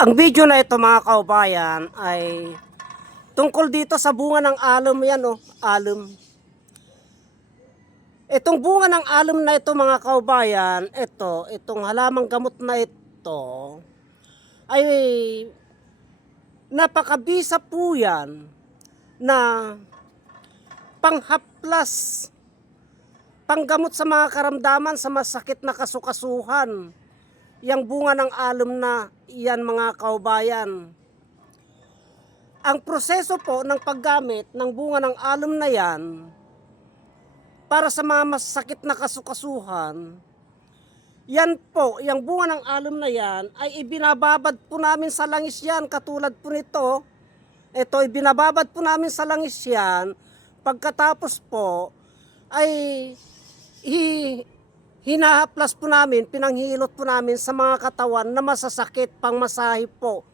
Ang video na ito mga kaubayan ay tungkol dito sa bunga ng alum. Yan alum. Itong bunga ng alum na ito mga kaubayan, itong halamang gamot na ito ay napakabisa po yan na panghaplas, panggamot sa mga karamdaman sa masakit na kasukasuhan. Yang bunga ng alum na yan mga kaubayan. Ang proseso po ng paggamit ng bunga ng alum na yan para sa mga masakit na kasukasuhan, yan po, yung bunga ng alum na yan ay ibinababad po namin sa langis yan, katulad po nito. Ito, ibinababad po namin sa langis yan. Pagkatapos po ay hinahaplas po namin, pinanghilot po namin sa mga katawan na masasakit, pangmasahe po.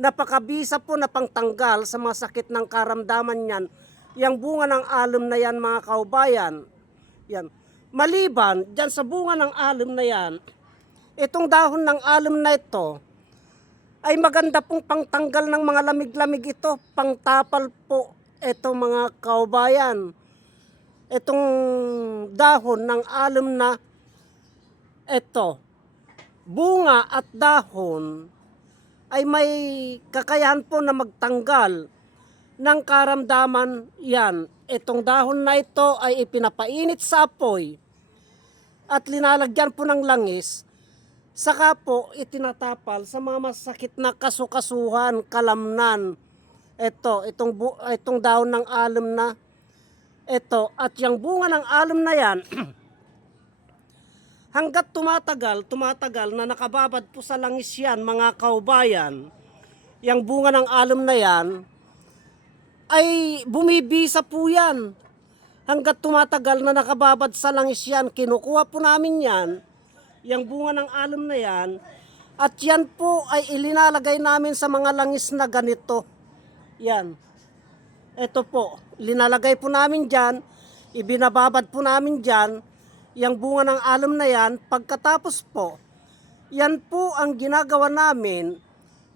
Napakabisa po na pangtanggal sa mga sakit ng karamdaman yan. Yang bunga ng alum na yan mga kaubayan. Yan. Maliban dyan sa bunga ng alum na yan, itong dahon ng alum na ito ay maganda pong pangtanggal ng mga lamig-lamig ito. Pangtapal po ito mga kaubayan. Itong dahon ng alum na ito, bunga at dahon ay may kakayahan po na magtanggal ng karamdaman yan. Itong dahon na ito ay ipinapainit sa apoy at linalagyan po ng langis, saka po itinatapal sa mga masakit na kasukasuhan, kalamnan. Itong dahon ng alum na ito at yung bunga ng alum na yan hanggat tumatagal na nakababad po sa langis yan mga kaubayan, yung bunga ng alum na yan ay bumibisa po yan. Hanggat tumatagal na nakababad sa langis yan, kinukuha po namin yan, yung bunga ng alum na yan, at yan po ay ilinalagay namin sa mga langis na ganito. Yan. Ito po, linalagay po namin dyan, ibinababad po namin dyan, yung bunga ng alum na yan. Pagkatapos po, yan po ang ginagawa namin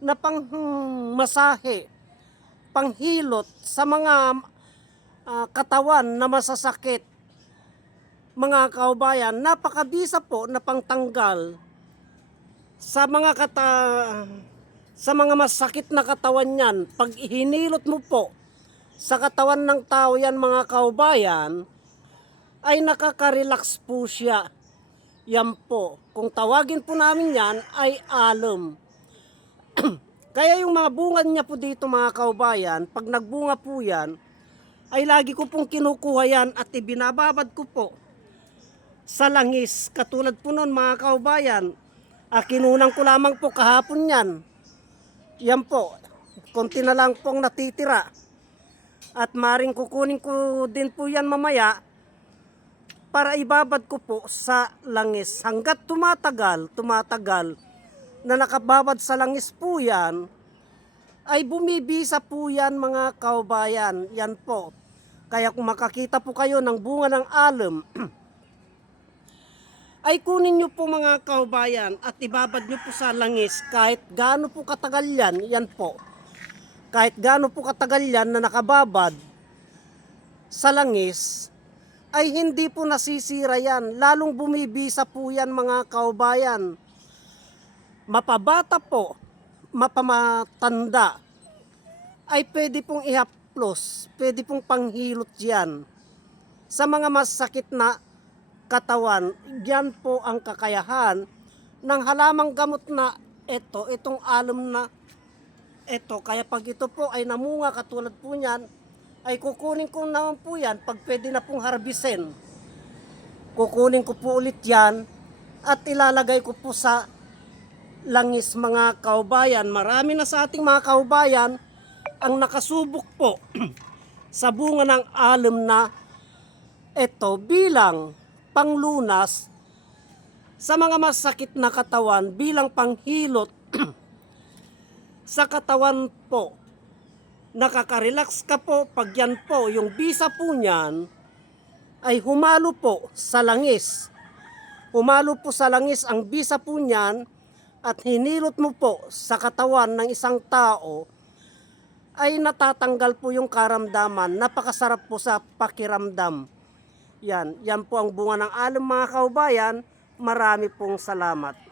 na pangmasahe, panghilot sa mga katawan na masasakit. Mga kaubayan, napakabisa po na pangtanggal sa mga masakit na katawan yan. Pag ihinilot mo po sa katawan ng tao yan mga kaubayan, ay nakaka-relax po siya. Yan po. Kung tawagin po namin yan ay alum. Kaya yung mga bunga niya po dito mga kaubayan, pag nagbunga po yan, ay lagi ko pong kinukuha yan at ibinababad ko po sa langis. Katulad po nun mga kaubayan, kinunan ko lamang po kahapon yan. Yan po, konti na lang pong natitira. At maring kukunin ko din po yan mamaya para ibabad ko po sa langis. Hanggat tumatagal na nakababad sa langis po yan, ay bumibisa po yan mga kaubayan. Yan po. Kaya kung makakita po kayo ng bunga ng alum, ay kunin nyo po mga kaubayan at ibabad nyo po sa langis. Kahit gaano po katagal yan, yan po. Kahit gaano po katagal yan na nakababad sa langis, ay hindi po nasisira yan. Lalong bumibisa po yan mga kaubayan. Mapabata po, mapamatanda, ay pwede pong ihaplos, pwede pong panghilot yan. Sa mga masakit na katawan, yan po ang kakayahan ng halamang gamot na itong alum na ito. Kaya pag ito po ay namunga katulad po niyan, ay kukunin ko naman po yan pag pwede na pong harbisin. Kukunin ko po ulit yan at ilalagay ko po sa langis mga kaubayan. Marami na sa ating mga kaubayan ang nakasubok po sa bunga ng alum na ito bilang panglunas sa mga masakit na katawan, bilang panghilot sa katawan po. Nakaka-relax ka po pag yan po, yung bisa po niyan ay humalo po sa langis. Humalo po sa langis ang bisa po niyan at hinilot mo po sa katawan ng isang tao, ay natatanggal po yung karamdaman. Napakasarap po sa pakiramdam. Yan po ang bunga ng alum mga kaubayan. Marami pong salamat.